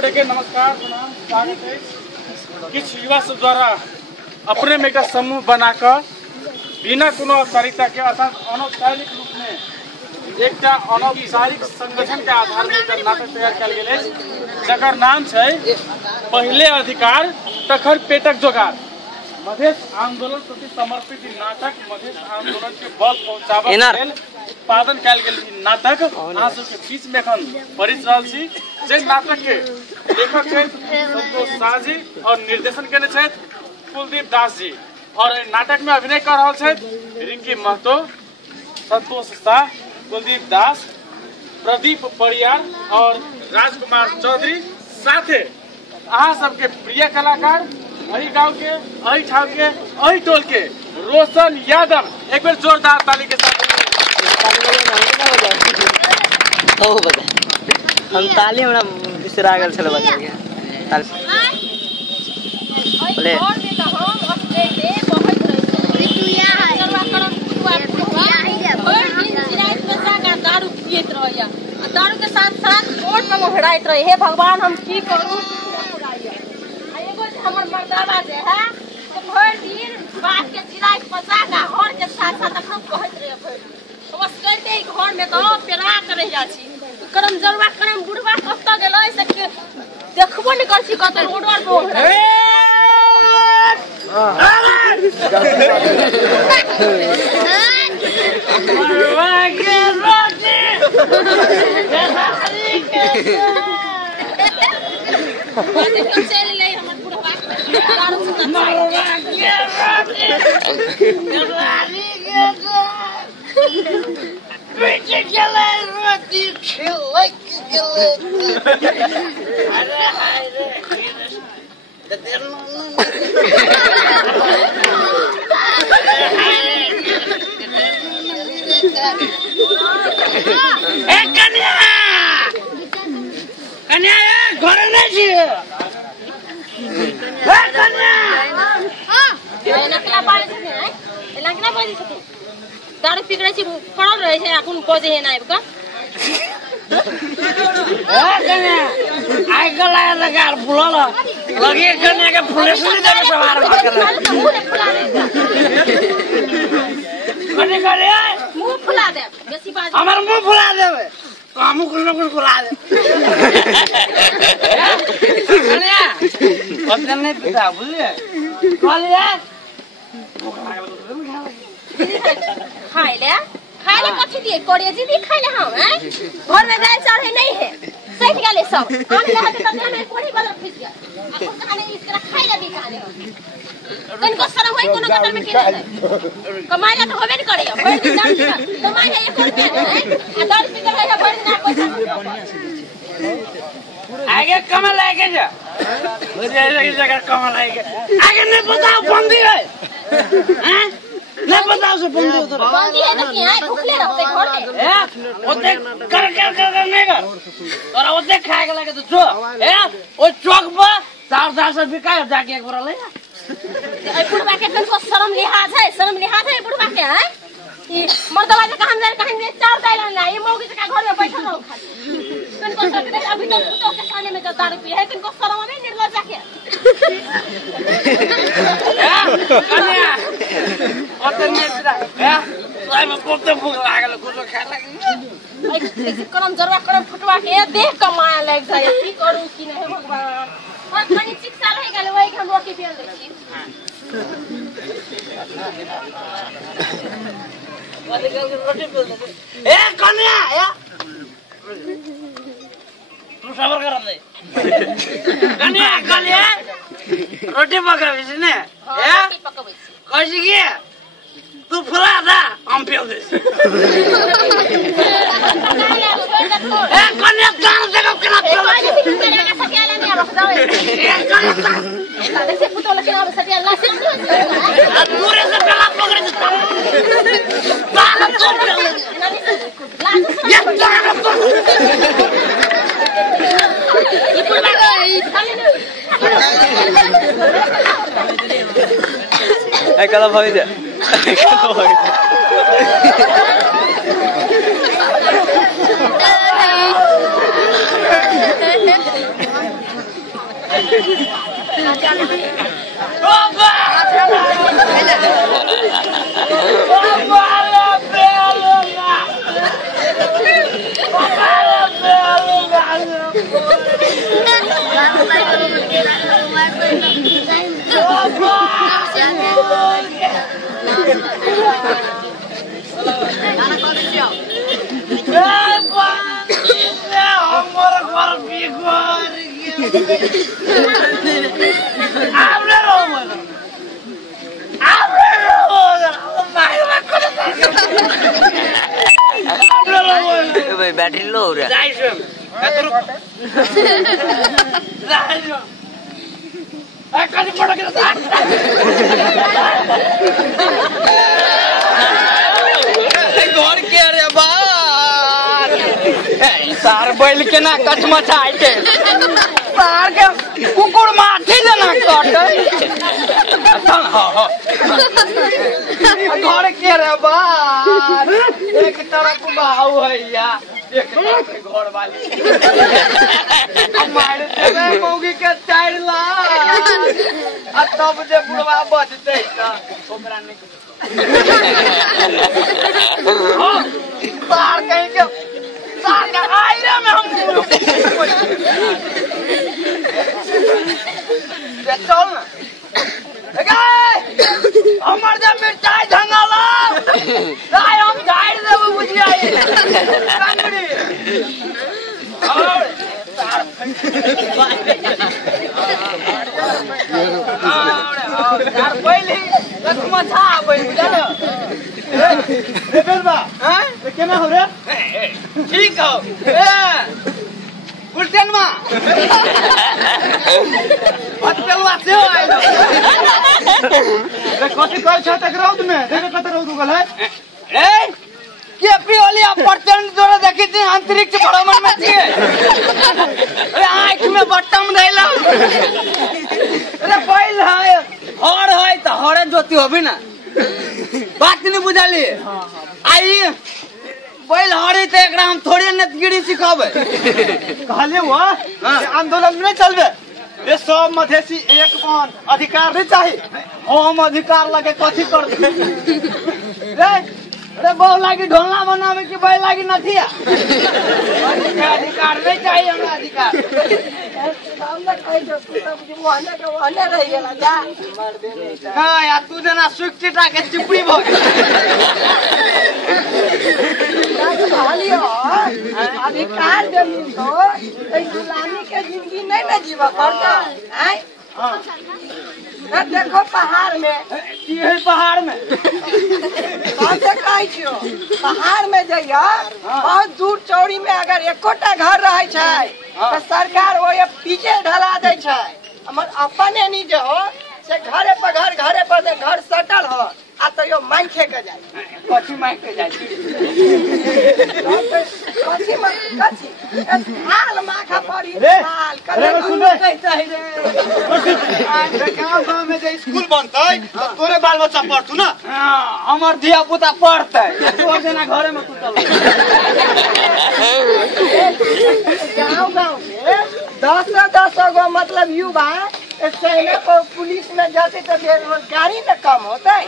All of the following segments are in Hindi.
गोटे के नमस्कार प्रणाम स्वागत है। किछ युवा सब द्वारा अपने में एक समूह बनाकर बिना कोनो औपचारिकता के अर्थात अनौपचारिक रूप में एक अनौपचारिक संगठन के आधार में नाटक तैयार कल गए जकर नाम है पहले अधिकार तखर पेटक जोगार। मधेश आंदोलन प्रति समर्पित नाटक मधेश आंदोलन के बल पहुंचाबे लेल उत्पादन कल गेल नाटक अहाँ सबके बीच में एखन परिच रहल छी। जे नाटक के लेखक छै संतोष शाह जी और निर्देशन केने छै कुलदीप दास जी और नाटक में अभिनय कर रहल छै रिंकी महतो, संतोष शाह, कुलदीप दास, प्रदीप परियार और राजकुमार चौधरी। साथे अहाँ सबके प्रिय कलाकार अही गांव के अही ठाव के अही टोल के रोशन यादव। एक बार जोरदार ताली के साथ हम ताली हमरा बिसरा गेल छले बता के ताली बोले और में तो हम अपडेटे बहुत बिटुया है करवा करम कुटवा और दिन चिराइत में जाकर दारू पियत रहया दारू के साथ साथ कोर्ट में मोहराइत रहे। हे भगवान हम की करूं एगो हमर मर्दावा जे है तो भर दिन बात के चिराइत पचा का और के साथ साथ हम कहत रहे भर बस करते ही घर में तो पेरा करे जा छी करम जरवा करम बुढ़वा कत्ता गेलै से देखबो न कर छी कत रोडर बो चल ले हमर बुढ़वा दारू बेटे चले रोटी खिलाई अरे हाय रे ए कन्या कन्या घर में छी ए कन्या हां ए नकला बाले छथे ए लंकना बाले छथे दारू पिकड़े छी पड़ल रहे छै अखन बजे है ना आबि का ए कन्या आइ गला लगा बुलल लगे कन्या के पुलिस ने देबे सवार कर कने करे मुंह फुला दे बेसी बाज हमर मुंह फुला देबे तो हम कुछ फुला दे कन्या पता नहीं पिता बुझले कहलिए खाए ले कथि दिए कोड़िया जी दी खाए ले हम हैं घर में दाल चावल नहीं है सही गेले सब हम रहते तब में कोड़ी बदल फिस गया अब कहानी इसकरा खाए ले भी कहानी कनको शरम होई कोनो कतर में के कमाइला तो होबे न करियो बड़ दाल कमाइला 1 रुपया है आ 10 रुपया है बड़ ना पैसा आगे कमा लागे जा मुझे ऐसी जगह कमा लागे आगे नहीं बताओ बंदी है हैं नहीं बताओ से बंदी उधर बंदी है ना कि है भूखले रहते घर में ओते कर नहीं कर और ओते खाए के लगे तो जो ओ चौक पर 4 से बिकाय जाके एक बार ले ए बुढ़वा के तनको शर्म लिहाज है बुढ़वा के है ई मर्दवा के हम जान कहीं में चार दाल ना ई मौगी के घर में बैठल रहो खाली तनको सकते अभी तो पुतो के सामने में दारू पी है तनको शर्म में निर्लज्जा के कन्या ओते नहीं है ओए में कोते भूख लागल कुछ खा लगे ऐसे करम जरवा करम फुटवा के देख के माया लाग जाय की करू की नहीं भगवान और खानी शिक्षा रह गेल वही हम रोटी बेल दै छी ए कन्या या तू सबर कर दे कन्या रोटी पकाबे छी ने हां रोटी पकाबै छी कैसे की तू फुला दा हम पेल दे ए कन्या दान देखो केना पेल का सटियाला नहीं रख जावे ऐसे फुटो लेकिन अब सटियाला से पूरे से पेला पकड़ दे बाल चोट ये दान तो ये पुरवा खाली ए कला भाई दे कला भाई बैटरी लो हो रहा है सार बैल के ना कच मचाई के सार के कुकुर माथी जना कट घर के रे बार एक तरफ भाव है या एक तरफ घर वाली मार देबे मौगी के 4 लाख आ तब जे बुढ़वा बचते त ओकरा नहीं सार कहीं के आईरा में हम चल ना हमर जब मिर्चाई धंगाला हम गाड़ देबो बुझिया पहले मछा केना हो रे ठीक हो उल्टन मा पत्तलवा से आइलो रे कथि कहै छ तक रौद में देख कत रौद उगल है ए के पियोलिया प्रचंड जोर देखि थी अंतरिक्ष भ्रमण में थी अरे आंख में बटम धैला अरे बैल है हर है त हरे ज्योति होबी ना बात नहीं बुझाली आई बैल हरे त एकरा हम थोड़ी नेतगिरी सिखाबे कहले वो आंदोलन में चलबे ये सब मधेसी एक मान अधिकार नहीं चाहिए हम अधिकार लगे कथी कर दे रे अरे बहु लागी ढोलना बनावे की बैल लागी नथिया अधिकार नहीं चाहिए हमरा अधिकार सामने कहि दो तू सब वहाने के वहाने रह गेला जा मार दे हां या तू जना सुक्तिटा के चिपड़ी भ अधिकार जमीन तो गुलामी के जिंदगी नहीं न जीवा करता हैं देखो पहाड़ में ये पहाड़ में से कहै छियो पहाड़ में जइया बहुत दूर चौड़ी में अगर एकोटा घर रहे छै तो सरकार वो ये पीछे ढला दे छै हमर अपने नहीं जे हो से घरे पर घर सटल हो आ तो यो मांखे के जाय कथि मांग के जाय कथि हाल माखा पड़ी हाल करे सुने चाहि रे गांव में जे स्कूल बनतै तो तोरे बाल बच्चा पढ़तु ना हमर धिया पुता पढ़तै तोर जना घरे में कुटल गांव के 10 गो मतलब युवा सेना को पुलिस में जाते तो बेरोजगारी न कम होता है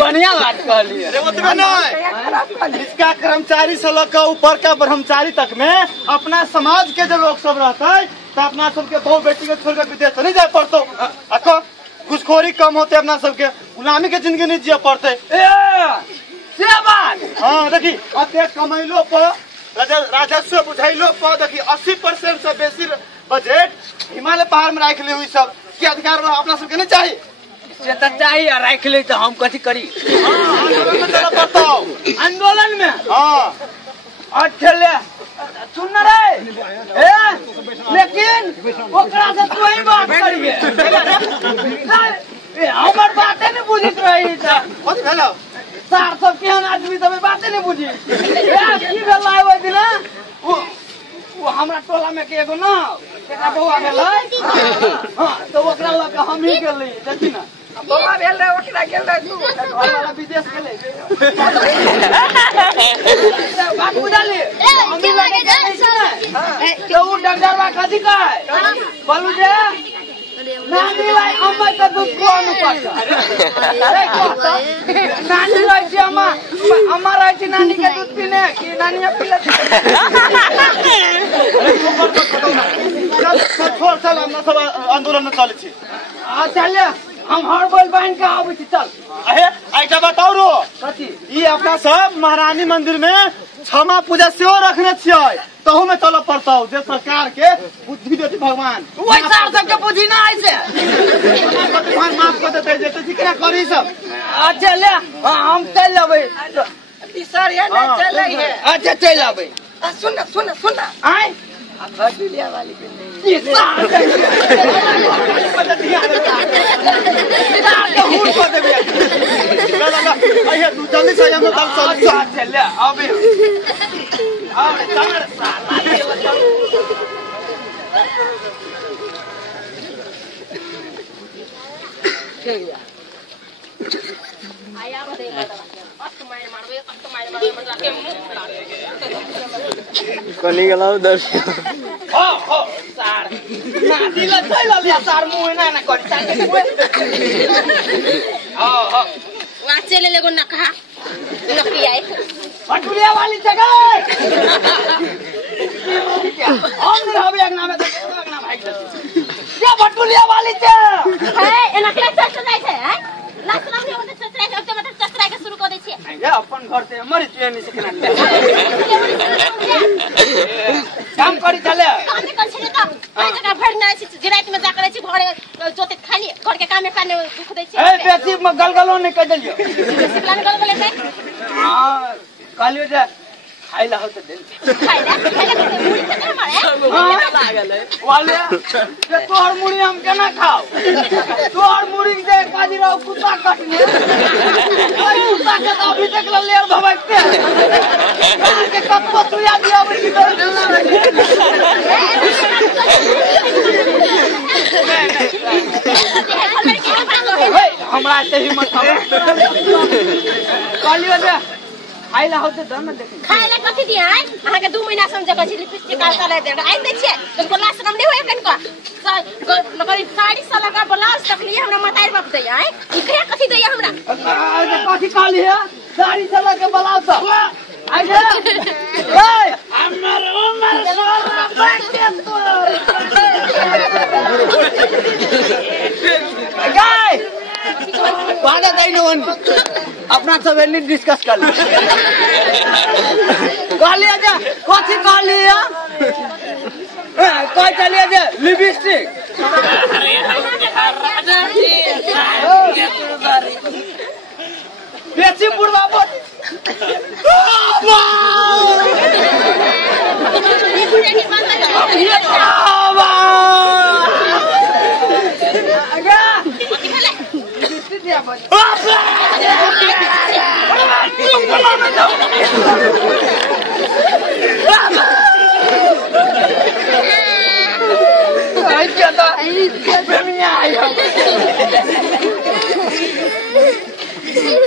बढ़िया बात कहली अरे उतना नहीं इसका कर्मचारी से लेकर ऊपर का ब्रह्मचारी तक में अपना समाज के जो लोग सब रहते हैं तो अपना सबके बहु बेटी को छोड़ कर विदेश नहीं जा पड़ते अको घुसखोरी कम होते अपना सबके गुलामी के जिंदगी नहीं जिया पड़ते हाँ देखी अत्य कमैलो पर राजस्व बुझाइलो पर देखी 80% से बेसी बजट हिमालय पहाड़ में राख ले हुई सब के अधिकार अपना सबके नहीं चाहिए से तो चाहिए राख ले तो हम कथी करी आंदोलन में हाँ अच्छा ले सुन रे लेकिन ओकरा से तू ही बात करिए हमर बातें नहीं बुझित रही कथी भेलो सार सब केहन आदमी सब बातें नहीं बुझी की भेला ओइ दिन वो हमरा टोला में के एगो ना केकरा बौआ भेलै हां तो ओकरा लग हम ही गेलै देखी ना बौआ भेलै ओकरा गेलै तू घर वाला विदेश गेलै बात बुझाली हम ही लगे तो वो डंडरवा कथी का है बोलू जे नानी लाई अम्मा का दूध को अनुपाता अरे कहता नानी लाई थी अम्मा लाई थी नानी के दूध पीने कि नानी पीले छोड़ चल हम सब आंदोलन में चले छी चलिए हम हर बोल बहन के आबे छी चल अहे आइटा बताओ रो कथी ये अपना सब महारानी मंदिर में क्षमा पूजा सेहो रखने छियै तहु में चल पड़ता जे सरकार के बुद्धि देती भगवान वही सार सब के बुद्धि ना ऐसे भगवान माफ कर देते जेते जिकरा करी सब अच्छा ले हम चल लेबै सर ये ना चले है अच्छा चल आबै सुन आय खजुलिया वाली के नहीं अहे तू जल्दी से हम कल चल अबे चल आया बदे कनी गला दर्शन हो सार ना दिला चल ले सार मुंह ना करी सार हो वाचे ले लेगो न कहा न पियाए भटुलिया वाली जगह हम रहबे एक नाम है एक नाम भाई क्या भटुलिया वाली छे है एना क्लास चल जाय छे है लास्ट नाम नहीं होते चतरा के मतलब चतरा के शुरू कर दे छे ये अपन घर से मरी ट्रेन से केना काम करी चले काम कर छे त आई जगह भर ना छी जिराइत में जा करे छी घर जोते खाली घर के काम में करने दुख दे छे ए बेसी में गलगलो नहीं कर दियो प्लान कर बोले छे हां कालियो जे खाइला हो त दे खाइला मुड़ी से मारे लागल है वाले ये तोहर मुड़ी हम केना खाओ तोहर मुड़ी से काजी रहो कुत्ता काटने ओए कुत्ता के तो अभी तक लेर भभकते के कत्तो तुया दिया बड़ी तो हमरा ते हिम्मत कालियो जे खाइला होते दम देख खाइला कथि दिया है अहा के 2 महीना समझ के लिपस्टिक कालता ले दे आई दे छे तुमको लास्ट नाम नहीं होय कनको लगरी 40 साल का ब्लाउज तक लिए हमरा मताई बाप दे है इकरे कथि दे हमरा कथि काली है 40 साल के ब्लाउज आई ए हमर उमर सोरा बैठे तो गाय बाधा दैन वन अपना सब एनी डिस्कस कर ले कहलिए जे कथि कहलिए कह चलिए जे लिपस्टिक बेसी बुढ़वा बोल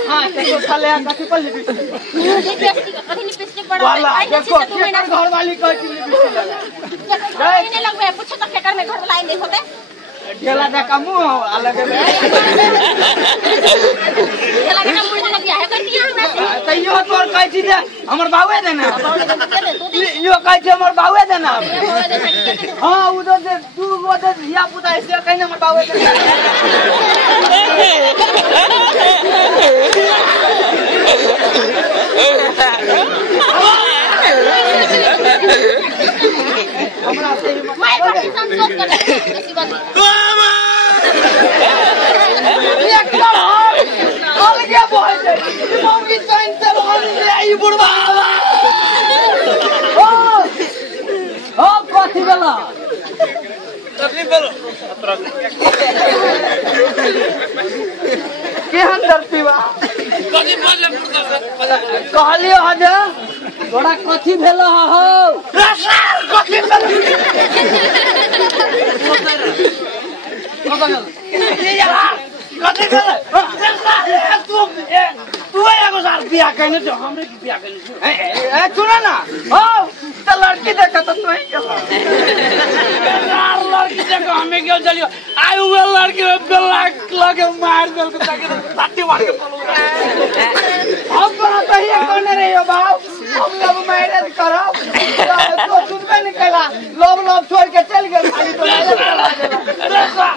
हाँ तो चले कथी पर लिपस्टिक बड़ा वाला देखो घर वाली कह के लिपस्टिक नहीं लगवे पूछो तो केकर में घर वाला नहीं होते ढेला दे का मुंह अलग है ढेला के मुंह लग गया है करती हमरा तो यो तोर कह छी जे हमर बाबूए देना यो कह छी हमर बाबूए देना हां उधर से तू उधर धिया पुता ऐसे कहीं हमर बाबूए देना हमरा से मैं बड़ी संतोष कर ऐसी बात एक बार और गया बोल दे मम्मी साइन से बोल दे आई बुढ़वा ओ कथि गला तकलीफ बोलो केहन धरती बा कथि बोले कहलियो हजे तोरा कथि भेलो हो रसाल कथि भेलो कथि भेलो तू एगो सा सार बिया कहने जो हमरे की बिया कहने ए सुना ना हो तो लड़की देखा तो तू ही चला यार लड़की देखो हमें क्यों चलियो आई हुए लड़की में बेला लगे मार दे के ताकि पार्टी मार के बोलो हम बड़ा तो ही कौन रे हो बाप हम लोग मैरिज करो तो सुनबे नहीं कला लोग छोड़ के चल गए खाली तो देखो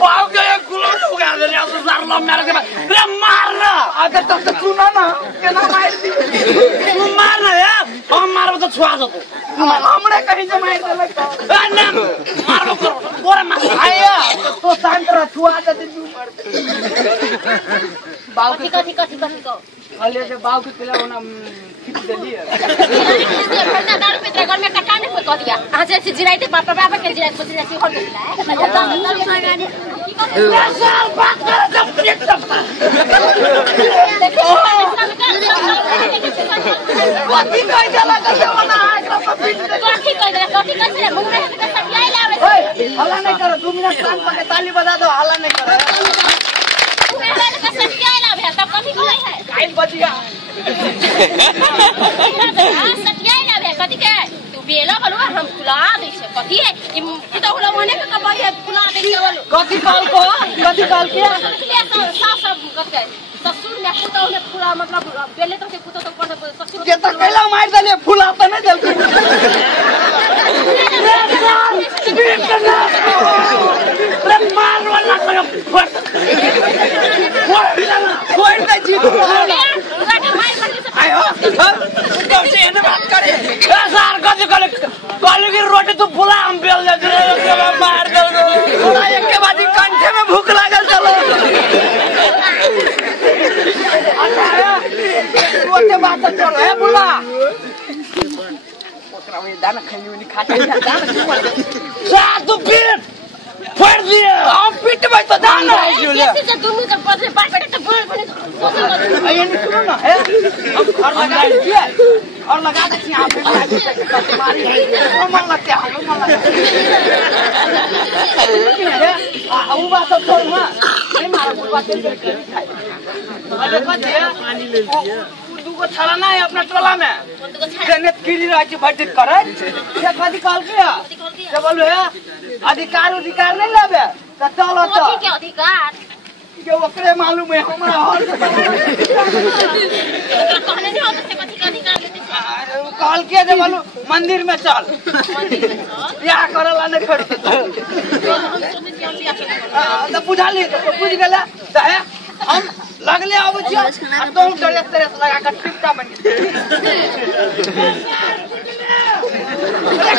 पाव के गुलो हो गया रे अब सार लो मेरे के रे मारना अगर तब तक सुना ना के ना मार दी तू मारना यार हम मारबो तो छुआ दो हमरे कहीं से मार दे लगता ना मारबो करो बोरे मार आया तो शांत रह छुआ दे तू मार बाव के कथी को हले से बाव के पिला होना खींच देली है भरना दारू पितरा घर में कटाने पे कह दिया आज से जिराइते बाबा के जिराइते को जिराइते घर में लाए साल बात कर जब प्लेट सब कथी कह जाला कैसे होना एकरा पर पीट दे कथी कह दे मुंह में के सटियाई लावे हल्ला नहीं करो 2 मिनट कान पके ताली बजा दो हल्ला नहीं करो मुंह में के सटियाई लावे तब कथी कहै है काइन बजिया सटियाई लावे कथी के तू बेला बलुआ हम खुला दे से कथी है कि तो होला मने के कबई है खुला दे बोलो कथी काल के साफ कथी ससुर में पुतो में पूरा मतलब बेले तो से पुतो तो पर ससुर के त कैला मार देले फुला त नहीं देल रे मार वाला करो फोड़ दे जी आयो कब से एने बात करे सार कथी कल की रोटी तू फुला हम बेल दे मार दे थोड़ा एक के बाद कंठे में भूख लागल चलो रोटे बात चलो है बुला ओकरा में दाना खइयो नहीं खाते दाना क्यों मर गए जा तू पीट फोड़ दिया हम पीट भाई तो दाना है जो ले से दोनों जब बदले बात बेटे तो बोल बने ये नहीं सुनो ना है हम और लगा दिए और लगा दे यहां पे मारी हम लगते हम लगते वो बात सब छोड़ ना नहीं मारा बुलवा चल के खाए अरे कथी है पानी ले लिया दुगो छड़ा ना है अपना टोला में गणित कीड़ी राज्य भटिक करे ये कथी कहल के ये बोलो है अधिकार नहीं लेबे त चलो तो के अधिकार के ओकरे मालूम है हमरा हर कहने नहीं होता से कथी का अधिकार लेते अरे वो कहल के जे बोलो मंदिर में चल या करला नहीं खड़ते तो बुझा ली तो बुझ गेला त है हम लगले आबै छी आ तो डरे तरह लगा के टिपटा बन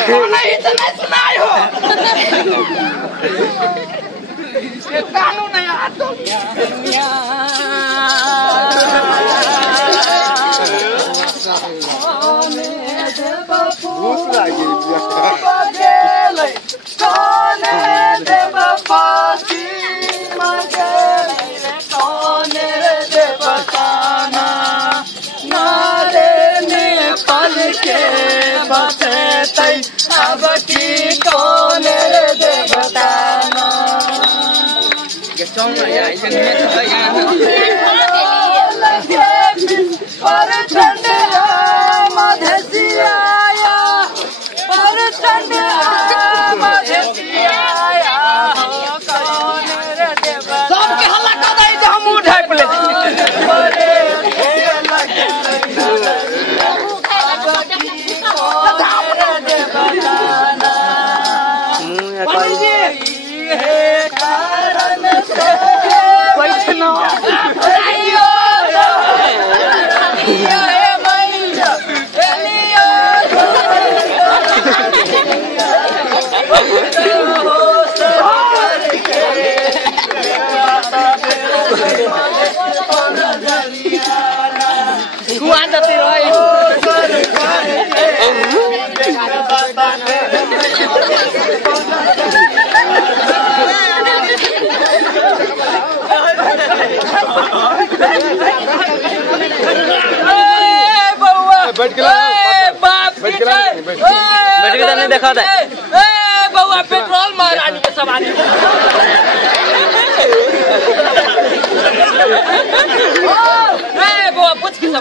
कोना इतना सुनाई हो ये कानून है आ तो भूख लागी बगेले कोने देव पासी मगेले कोने देव काना नारे ने पल के बचते अब की कोने देव काना ये सॉन्ग या इसमें तो या पर ठंडा मधेसिया पर ठंडा मधेसिया सबके हल्ला कर दई तो हम उठाए पले बैठ के बैठ के नहीं देखा था बउआ पेट्रोल मारानी के सवारी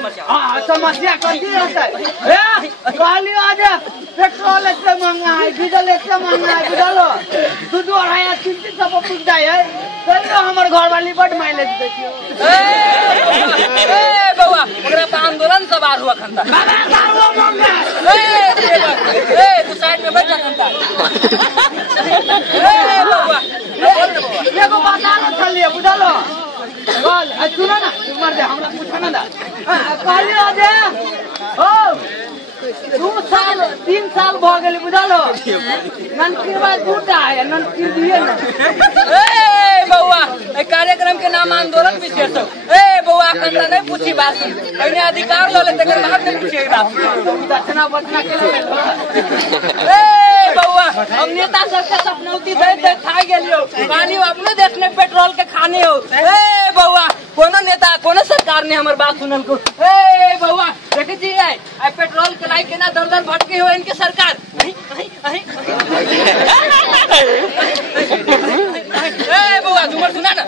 समस्या। हाँ समस्या कथी रहता है? कहली आज पेट्रोल इतना महंगा है, डीजल इतना महंगा है, बुझलो 2-2-2.5-3-3 सब पूछ जाए है। चलो हमारे घर वाली बड़ माइलेज देती हो। ए बउआ ओकरा पे आंदोलन सवार हुआ खंता। बाबा गाड़ो मंगा। ए तू साइड में बैठ जा खंता। ए बउआ ये को बता ना चलिए बुझलो। बोल सुनो ना मर दे हमरा पूछना ना। कहली आज ओ 2-3 साल भ गेल बुझलो। ननकी बात झूठा है, ननकी दिए ना। ए बउआ ए कार्यक्रम के नाम आंदोलन विशेष हो। ए बउआ कंता नहीं पूछी बात पहले अधिकार लो ले तकर बाद में पूछिए बात। दक्षिणा बचना के ले। ए बउआ हम नेता सबके सपनौती दे खा गेलियो पानी अपने देखने पेट्रोल के खाने हो। ए बउआ कोनो नेता कोनो सरकार ने हमर बात सुनल को। ए बउआ देखी जी आई पेट्रोल के लाई केना दर भटके हो इनके सरकार। ए बउआ झूमर सुना ना।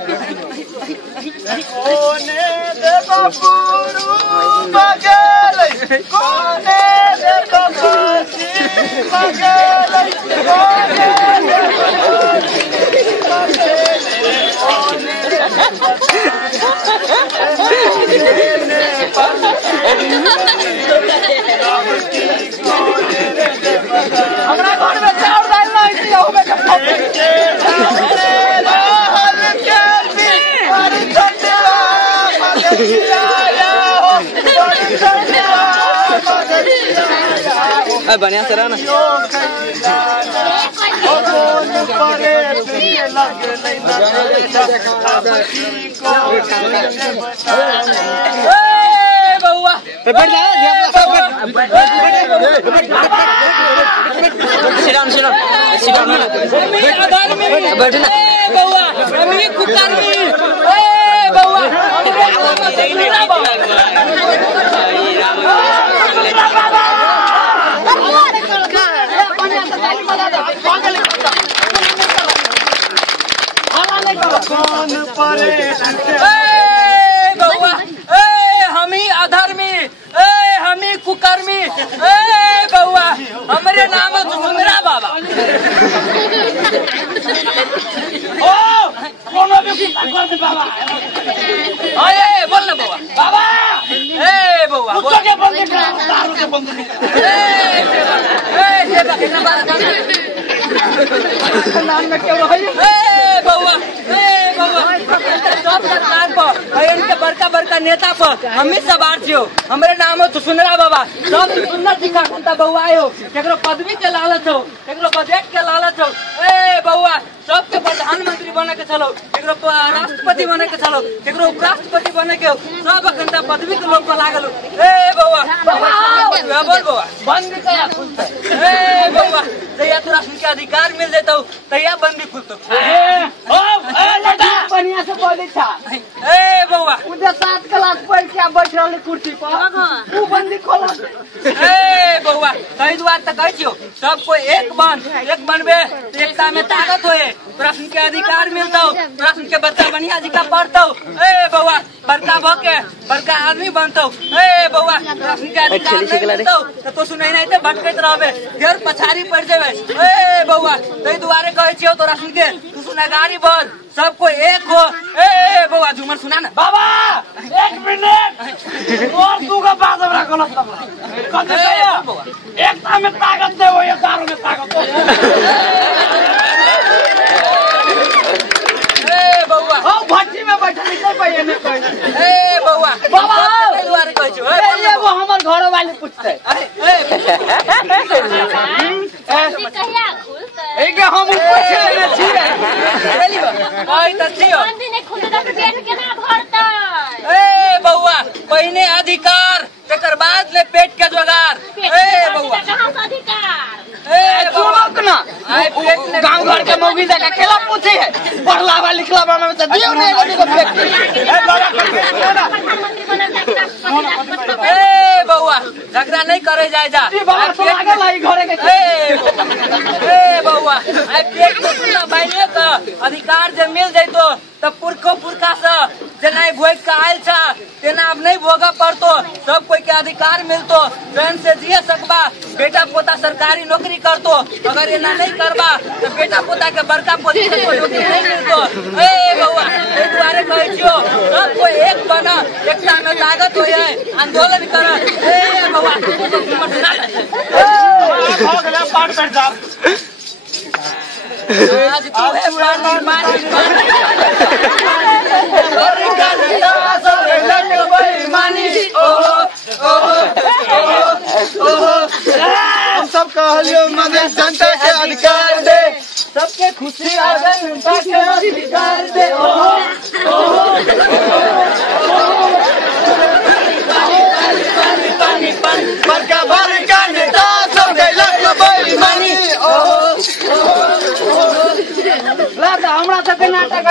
कोने देखो पुरु मगेलै, कोने देखो फांसी मगेलै, कोने देखो हमरा घर में चाउर दाल नहीं थी हो में बढ़िया से रहना। बउआ बैठ जा बैठना बउआ हमी कुकर्मी। ए बउआ बउआ ए हमी अधर्मी, ए हमी कुकर्मी। ए बउआ हमरे नाम सुंदरा बाबा। ओ कोनो भी की कर दे बाबा। अरे बोल ना बउआ बाबा ए बउआ कुत्ते के बंद कर, दारू के बंद कर। ए सेवा के बात नाम में क्या है? ए बउआ सब सरकार पर इनके बड़का बड़का नेता पर हमी सवार छियो। हमरे नाम हो सुंदरा बाबा। सब सुंदर दिखा खंता बउआ आयो केकरो पदवी के लालच हो, केकरो बजट के लालच हो। ए बउआ सबके प्रधानमंत्री बने के चलो, केकरो राष्ट्रपति बने के चलो, केकरो उपराष्ट्रपति बने के सब खंता पदवी के लोग को लागल। ए बउआ बोल बउआ बंद कया खुलता। ए बउआ जया तोरा के अधिकार मिल जेतो तैया बंदी खुलतो। ओ ए लड़का बढ़िया से बोली था। ए बउआ मुझे 7 क्लास पढ़ के बैठ रहले कुर्सी पर, तू बंदी खोला। ए बउआ कई दुआर तक कहै छियो सबको एक बनबे एकता में ताकत होए, प्रश्न के अधिकार मिलतो, प्रश्न के बच्चा बढ़िया जी का पढ़तो। ए बउआ बड़का भके बड़का आदमी बनतो। ए बउआ प्रश्न के अधिकार मिलतो तो सुनै नहीं ते भटकैत रहबे, फिर पछाड़ी पड़ जेबे। ए बउआ कई दुआरे कहै छियो तोरा सुन के तू सुनगारी बन सबको एक हो। ए बउआ झूमर सुना ना। बाबा 1 मिनट और तू का बात हमरा गलत लग कहते है एकता में ताकत दे, वो ये दारू में ताकत हो। ए बउआ ओ भट्टी में बैठा नहीं पाए नहीं कोई। ए बउआ बाबा कई दुआरे कहै छियो ये वो हमर घर वाले पूछते कहिया खुलतै? ए के हम पूछ लेने छिए। कहि त छियो बंदी नहीं खुलतै त पेट केना भरतै? ए बउआ पहिने अधिकार तकर बाद ले पेट के जोगार। ए बउआ कहां से अधिकार? ए बउआ सुनो ना गांव घर के मौगी जगह खेला पूछे है पढ़ला वाला लिखला वाला में तो दियो नहीं लगी को फेंक प्रधानमंत्री बनल ए बउआ झगड़ा नहीं करे जाए जा। जी बाबा तो आगे लाई घरे के। ए बउआ आई पेट को सुना बाइले त अधिकार जे मिल जइतो त पुरखो पुरखा से जे नहीं भोग के आइल छ तेना अब नहीं भोगा पड़तो, सब कोई के अधिकार मिलतो, ट्रेन से जिए सकबा, बेटा पोता सरकारी नौकरी करतो, अगर एना नहीं करबा तो बेटा पोता के बड़का पोजीशन पर नौकरी नहीं मिलतो। ए बउआ ए दुआरे कहै छियो सब कोई एक बना, एकता में ताकत होय, आंदोलन कर। ए बउआ हो गेलै पाट बैठ जा। आज तू है मानी हम सब कहलियो मधेश जनता के अधिकार दे, सबके खुशी आगे जनता के अधिकार दे। बड़का बड़का नेता सब कैलक बेईमानी। हमरा सबके नाटक